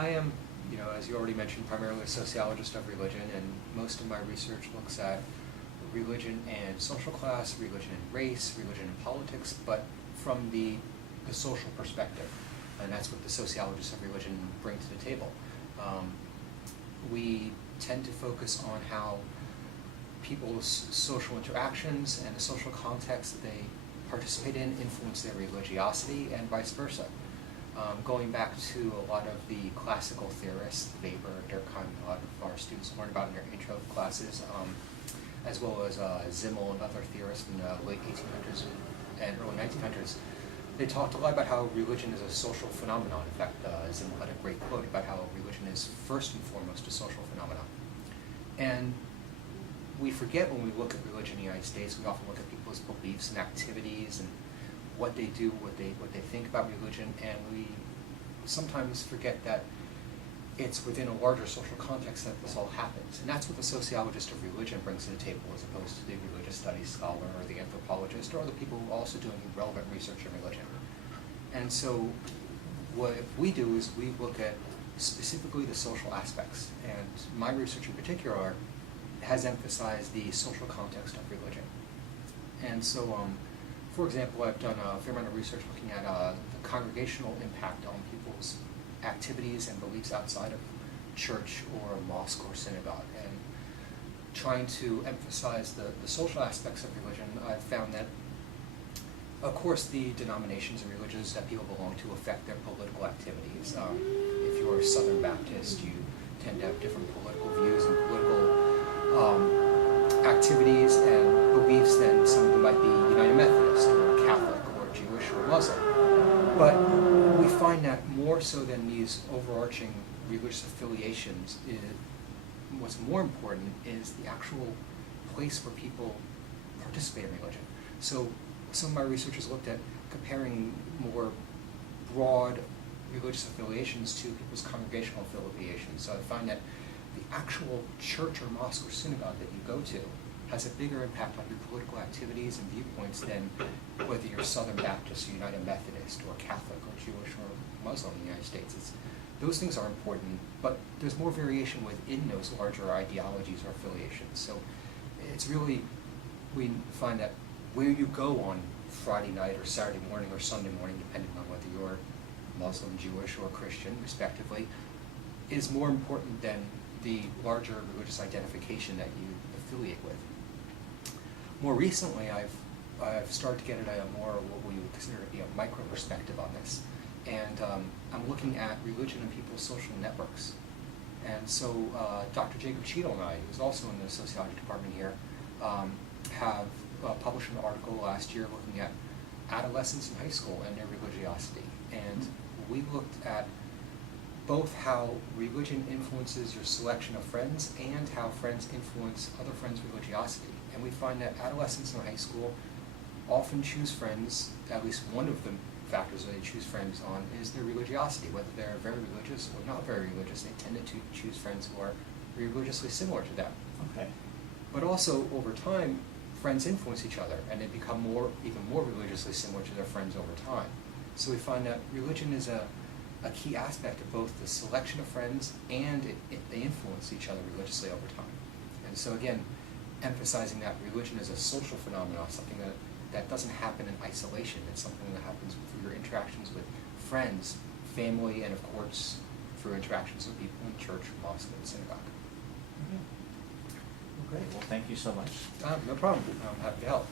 I am, as you already mentioned, primarily a sociologist of religion, and most of my research looks at religion and social class, religion and race, religion and politics, but from the social perspective. And that's what the sociologists of religion bring to the table. We tend to focus on how people's social interactions and the social context that they participate in influence their religiosity and vice versa. Going back to a lot of the classical theorists, Weber, Durkheim, a lot of our students learn about in their intro classes, as well as Zimmel and other theorists from the late 1800s and early 1900s. They talked a lot about how religion is a social phenomenon. In fact, Zimmel had a great quote about how religion is first and foremost a social phenomenon. And we forget when we look at religion in the United States, we often look at people's beliefs and activities and what they do, what they think about religion, and we sometimes forget that it's within a larger social context that this all happens. And that's what the sociologist of religion brings to the table, as opposed to the religious studies scholar or the anthropologist or other people who are also doing relevant research in religion. And so what we do is we look at specifically the social aspects, and my research in particular has emphasized the social context of religion. And so, for example, I've done a fair amount of research looking at the congregational impact on people's activities and beliefs outside of church or a mosque or synagogue, and trying to emphasize the social aspects of religion. I've found that, of course, the denominations and religions that people belong to affect their political activities. If you're a Southern Baptist, you tend to have different political views and political activities and beliefs than someone who might be United Methodist or Catholic or Jewish or Muslim. But we find that more so than these overarching religious affiliations, what's more important is the actual place where people participate in religion. So some of my research has looked at comparing more broad religious affiliations to people's congregational affiliations. So I find that the actual church or mosque or synagogue that you go to has a bigger impact on your political activities and viewpoints than whether you're Southern Baptist or United Methodist or Catholic or Jewish or Muslim in the United States. Those things are important, but there's more variation within those larger ideologies or affiliations. So it's really, we find that where you go on Friday night or Saturday morning or Sunday morning, depending on whether you're Muslim, Jewish, or Christian, respectively, is more important than the larger religious identification that you affiliate with. More recently, I've started to get at a more what we would consider to be a micro perspective on this, and I'm looking at religion and people's social networks. And so Dr. Jacob Cheadle and I, who's also in the sociology department here, have published an article last year looking at adolescents in high school and their religiosity. And we looked at both how religion influences your selection of friends and how friends influence other friends' religiosity. And we find that adolescents in high school often choose friends, at least one of the factors that they choose friends on is their religiosity. Whether they're very religious or not very religious, they tend to choose friends who are religiously similar to them. Okay. But also, over time, friends influence each other, and they become even more religiously similar to their friends over time. So we find that religion is a key aspect of both the selection of friends and they influence each other religiously over time. And so again, emphasizing that religion is a social phenomenon, something that doesn't happen in isolation. It's something that happens through your interactions with friends, family, and of course, through interactions with people in church, mosque, and synagogue. Okay. Well, great. Well, thank you so much. No problem. I'm happy to help.